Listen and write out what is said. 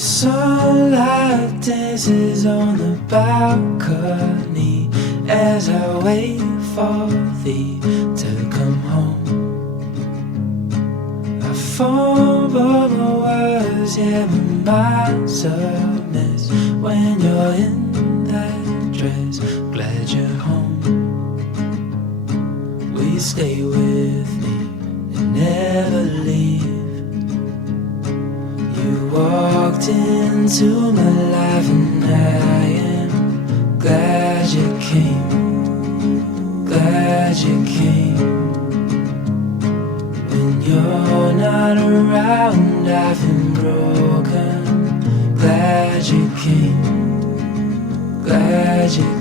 Sunlight dances on the balcony as I wait for thee to come home. I fumble my words, yeah, my mind's a mess when you're in that dress. Glad you're home. Will you stay with me and never leave?Walked into my life and I am glad you came, glad you came. When you're not around I feel broken, glad you came, glad you